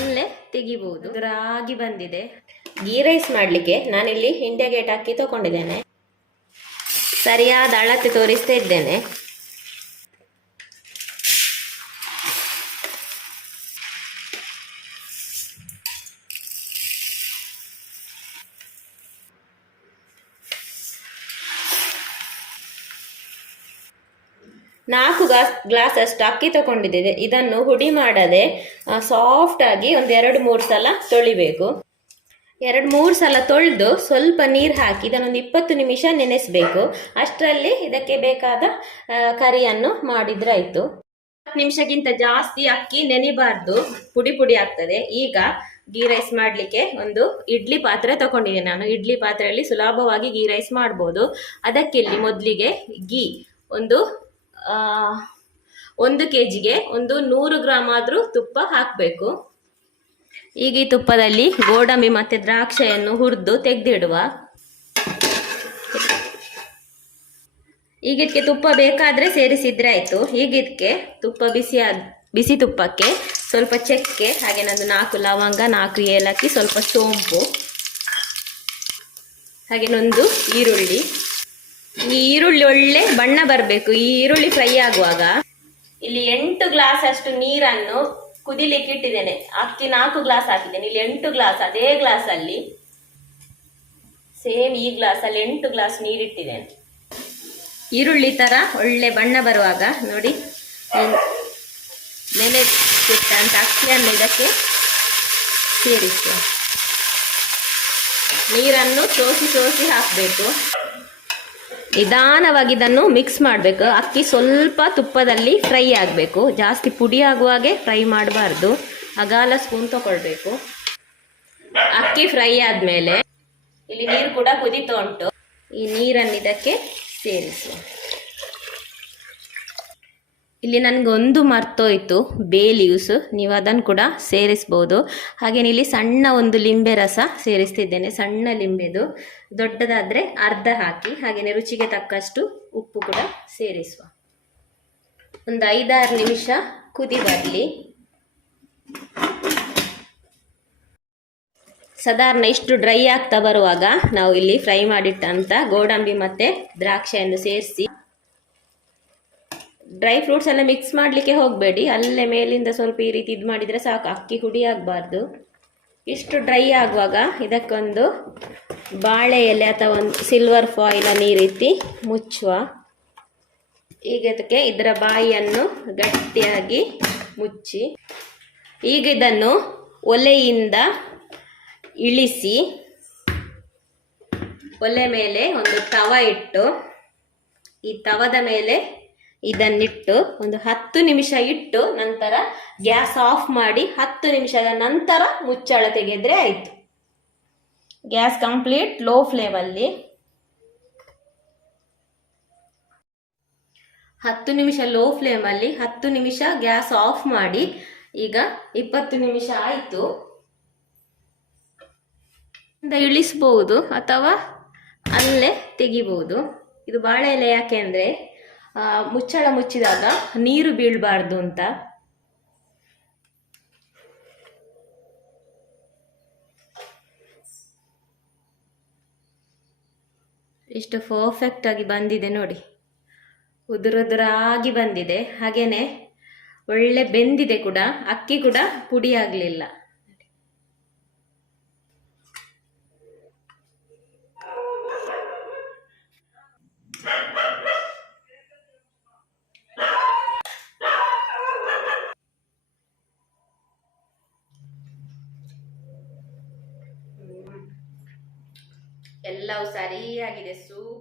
ಅಲ್ಲೇ ತೆಗಿಬಹುದು ರಾಗಿ ಬಂದಿದೆ. ಗೀ ರೈಸ್ ಮಾಡಲಿಕ್ಕೆ ನಾನಿಲ್ಲಿ ಇಂಡಿಯಾ ಗೇಟ್ ಅಕ್ಕಿ ತಗೊಂಡಿದ್ದೇನೆ. ಸರಿಯಾದ ಅಳತೆ ತೋರಿಸ್ತಾ ಇದ್ದೇನೆ. ನಾಲ್ಕು ಗ್ಲಾಸ್ ಗ್ಲಾಸ್ ಅಷ್ಟು ಅಕ್ಕಿ ತಗೊಂಡಿದ್ದೆ ಇದನ್ನು ಹುಡಿ ಮಾಡದೆ ಸಾಫ್ಟ್ ಆಗಿ ಒಂದು ಎರಡು ಮೂರು ಸಲ ತೊಳಿಬೇಕು. ಎರಡು ಮೂರು ಸಲ ತೊಳೆದು ಸ್ವಲ್ಪ ನೀರು ಹಾಕಿ ಇದನ್ನೊಂದು ಇಪ್ಪತ್ತು ನಿಮಿಷ ನೆನೆಸಬೇಕು. ಅಷ್ಟರಲ್ಲಿ ಇದಕ್ಕೆ ಬೇಕಾದ ಕರಿಯನ್ನು ಮಾಡಿದ್ರಾಯಿತು. ಹತ್ತು ನಿಮಿಷಕ್ಕಿಂತ ಜಾಸ್ತಿ ಅಕ್ಕಿ ನೆನಿಬಾರ್ದು. ಪುಡಿ ಪುಡಿ ಆಗ್ತದೆ. ಈಗ ಗೀ ರೈಸ್ ಮಾಡಲಿಕ್ಕೆ ಒಂದು ಇಡ್ಲಿ ಪಾತ್ರೆ ತಗೊಂಡಿದ್ದೀನಿ ನಾನು. ಇಡ್ಲಿ ಪಾತ್ರೆಯಲ್ಲಿ ಸುಲಭವಾಗಿ ಗೀ ರೈಸ್ ಮಾಡ್ಬೋದು. ಅದಕ್ಕಿಲ್ಲಿ ಮೊದಲಿಗೆ ಗೀ, ಒಂದು ಒಂದು ಕೆ ಜಿಗೆ ಒಂದು ನೂರು ಗ್ರಾಮ್ ಆದರೂ ತುಪ್ಪ ಹಾಕಬೇಕು. ಈಗ ಈ ತುಪ್ಪದಲ್ಲಿ ಗೋಡಂಬಿ ಮತ್ತು ದ್ರಾಕ್ಷಿಯನ್ನು ಹುರಿದು ತೆಗೆದಿಡುವ. ಈಗ ಇದಕ್ಕೆ ತುಪ್ಪ ಬೇಕಾದರೆ ಸೇರಿಸಿದ್ರೆ ಆಯಿತು. ಈಗ ತುಪ್ಪ ಬಿಸಿ ಬಿಸಿ ತುಪ್ಪಕ್ಕೆ ಸ್ವಲ್ಪ ಚಕ್ಕೆ, ಹಾಗೆ ನಂದು ನಾಲ್ಕು ಲವಂಗ, ನಾಲ್ಕು ಏಲಕ್ಕಿ, ಸ್ವಲ್ಪ ಸೋಂಪು ಹಾಗೇನೊಂದು ಈರುಳ್ಳಿ. ಈ ಈರುಳ್ಳಿ ಒಳ್ಳೆ ಬಣ್ಣ ಬರಬೇಕು. ಈ ಈರುಳ್ಳಿ ಫ್ರೈ ಆಗುವಾಗ ಇಲ್ಲಿ ಎಂಟು ಗ್ಲಾಸ್ ಅಷ್ಟು ನೀರನ್ನು ಕುದಿಲಿಕ್ಕೆ ಇಟ್ಟಿದ್ದೇನೆ. ಅಕ್ಕಿ ನಾಲ್ಕು ಗ್ಲಾಸ್ ಹಾಕಿದ್ದೇನೆ. ಇಲ್ಲಿ ಎಂಟು ಗ್ಲಾಸ್, ಅದೇ ಗ್ಲಾಸ್ ಅಲ್ಲಿ ಸೇಮ್ ಈ ಗ್ಲಾಸ್ ಅಲ್ಲಿ ಎಂಟು ಗ್ಲಾಸ್ ನೀರಿಟ್ಟಿದ್ದೇನೆ. ಈರುಳ್ಳಿ ತರ ಒಳ್ಳೆ ಬಣ್ಣ ಬರುವಾಗ ನೋಡಿ ನೆನೆಸಿಟ್ಟಂತ ಅಕ್ಕಿಯನ್ನು ಇದಕ್ಕೆ ಸೇರಿಸಿ. ನೀರನ್ನು ಸೋಸಿ ಸೋಸಿ ಹಾಕಬೇಕು. ನಿಧಾನವಾಗಿ ಇದನ್ನು ಮಿಕ್ಸ್ ಮಾಡಬೇಕು. ಅಕ್ಕಿ ಸ್ವಲ್ಪ ತುಪ್ಪದಲ್ಲಿ ಫ್ರೈ ಆಗಬೇಕು. ಜಾಸ್ತಿ ಪುಡಿ ಆಗುವಾಗೆ ಫ್ರೈ ಮಾಡಬಾರ್ದು. ಅಗಾಲ ಸ್ಪೂನ್ ತಗೊಳ್ಬೇಕು. ಅಕ್ಕಿ ಫ್ರೈ ಆದಮೇಲೆ ಇಲ್ಲಿ ನೀರು ಕೂಡ ಕುದಿತಾ ಉಂಟು. ಈ ನೀರನ್ನು ಇದಕ್ಕೆ ಸೇರಿಸಿ. ಇಲ್ಲಿ ನನಗೊಂದು ಮರ್ತೋಯ್ತು ಬೇ ಲೀವ್ಸ್ ನೀವು ಅದನ್ನು ಕೂಡ ಸೇರಿಸ್ಬೋದು. ಹಾಗೇನೆ ಇಲ್ಲಿ ಸಣ್ಣ ಒಂದು ಲಿಂಬೆ ರಸ ಸೇರಿಸ್ತಿದ್ದೇನೆ. ಸಣ್ಣ ಲಿಂಬೆದು. ದೊಡ್ಡದಾದರೆ ಅರ್ಧ ಹಾಕಿ ಹಾಗೆಯೇ ರುಚಿಗೆ ತಕ್ಕಷ್ಟು ಉಪ್ಪು ಕೂಡ ಸೇರಿಸುವ. ಒಂದು ಐದಾರು ನಿಮಿಷ ಕುದಿ ಬರಲಿ ಸಾಧಾರಣ ಇಷ್ಟು ಡ್ರೈ ಆಗ್ತಾ ಬರುವಾಗ ನಾವು ಇಲ್ಲಿ ಫ್ರೈ ಮಾಡಿಟ್ಟಂತ ಗೋಡಂಬಿ ಮತ್ತೆ ದ್ರಾಕ್ಷಿಯನ್ನು ಸೇರಿಸಿ ಡ್ರೈ ಫ್ರೂಟ್ಸ್ ಎಲ್ಲ ಮಿಕ್ಸ್ ಮಾಡಲಿಕ್ಕೆ ಹೋಗಬೇಡಿ. ಅಲ್ಲೇ ಮೇಲಿಂದ ಸ್ವಲ್ಪ ಈ ರೀತಿ ಇದು ಮಾಡಿದರೆ ಸಾಕು. ಅಕ್ಕಿ ಹುಡಿ ಆಗಬಾರ್ದು. ಇಷ್ಟು ಡ್ರೈ ಆಗುವಾಗ ಇದಕ್ಕೊಂದು ಬಾಳೆ ಎಲೆ ಅಥವಾ ಒಂದು ಸಿಲ್ವರ್ ಫಾಯಿಲನ್ನು ಈ ರೀತಿ ಮುಚ್ಚುವ. ಈಗ ಇದಕ್ಕೆ ಇದರ ಬಾಯಿಯನ್ನು ಗಟ್ಟಿಯಾಗಿ ಮುಚ್ಚಿ, ಈಗ ಇದನ್ನು ಒಲೆಯಿಂದ ಇಳಿಸಿ, ಒಲೆ ಮೇಲೆ ಒಂದು ತವ ಇಟ್ಟು, ಈ ತವದ ಮೇಲೆ ಇದನ್ನಿಟ್ಟು ಒಂದು ಹತ್ತು ನಿಮಿಷ ಇಟ್ಟು ನಂತರ ಗ್ಯಾಸ್ ಆಫ್ ಮಾಡಿ ಹತ್ತು ನಿಮಿಷದ ನಂತರ ಮುಚ್ಚಳ ತೆಗೆದ್ರೆ ಆಯಿತು. ಗ್ಯಾಸ್ ಕಂಪ್ಲೀಟ್, ಲೋ ಫ್ಲೇಮಲ್ಲಿ. ಹತ್ತು ನಿಮಿಷ ಲೋ ಫ್ಲೇಮಲ್ಲಿ, ಹತ್ತು ನಿಮಿಷ ಗ್ಯಾಸ್ ಆಫ್ ಮಾಡಿ. ಈಗ ಇಪ್ಪತ್ತು ನಿಮಿಷ ಆಯಿತು. ಇಳಿಸ್ಬೋದು ಅಥವಾ ಅಲ್ಲೇ ತೆಗಿಬಹುದು ಇದು ಬಾಳೆ ಎಲೆ ಯಾಕೆ ಅಂದರೆ ಮುಚ್ಚಳ ಮುಚ್ಚಿದಾಗ ನೀರು ಬೀಳಬಾರ್ದು ಅಂತ. ಇಷ್ಟು ಪರ್ಫೆಕ್ಟ್ ಆಗಿ ಬಂದಿದೆ ನೋಡಿ. ಉದುರುದುರಾಗಿ ಬಂದಿದೆ. ಹಾಗೇನೆ ಒಳ್ಳೆ ಬೆಂದಿದೆ ಕೂಡ. ಅಕ್ಕಿ ಕೂಡ ಪುಡಿ ಆಗಲಿಲ್ಲ. ಎಲ್ಲವೂ ಸರಿಯಾಗಿದೆ ಸೂಪರ್ ಆಗಿದೆ